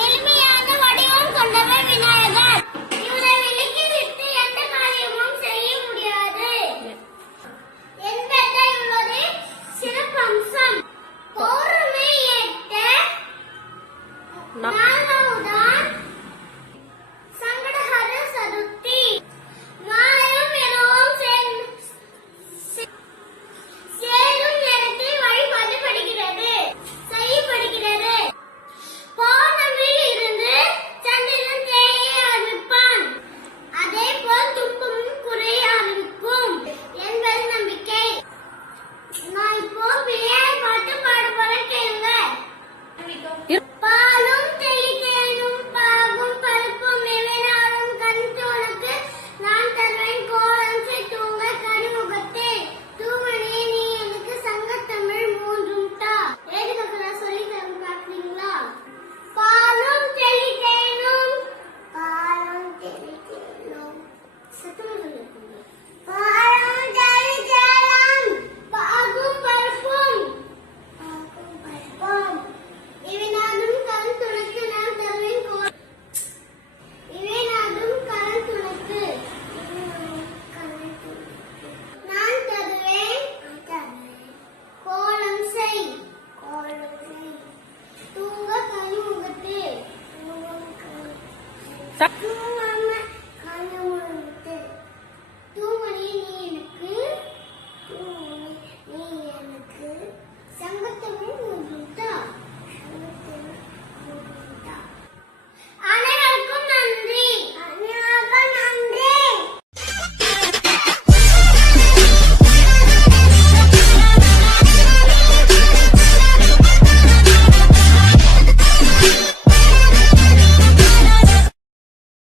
எளிமையான வடிவம் கொண்டவர் விநாயகர். இவரை விலக்கிவிட்டு எந்த காரியமும் செய்ய முடியாது என்பதை உள்ளது சிறப்பம்சம். பௌர்ணமி ஏற்ற நாளாவுதான் சங்கடஹர சதுர்த்தி. மாலையும் இரவும் சேரும் நேரத்தில் வழிபாடு செய்யப்படுகிறது. பௌர்ணமியில் இருந்து சந்திரன் தேய ஆரம்பிப்பான். அதே போல் துன்பமும் குறைய ஆரம்பிக்கும் என்பது நம்பிக்கை. நான் இப்போ பிள்ளையார் பாட்டு பாட போறேன், கேளுங்க. பாலும் தெளித்தேனும் பாகும் பருப்பும் இவைநாளும் கணித்து உனக்கு நான் தருவேன் கோலம் தூங்க கனிமுகத்தே தூமணியே நீ எனக்கு சங்கத்தமிழ் மூன்றும் தா. ஏதுக்கு சொல்லி தர பாக்குறீங்களா? பாலும் தெளித்தேனும் சத்தமா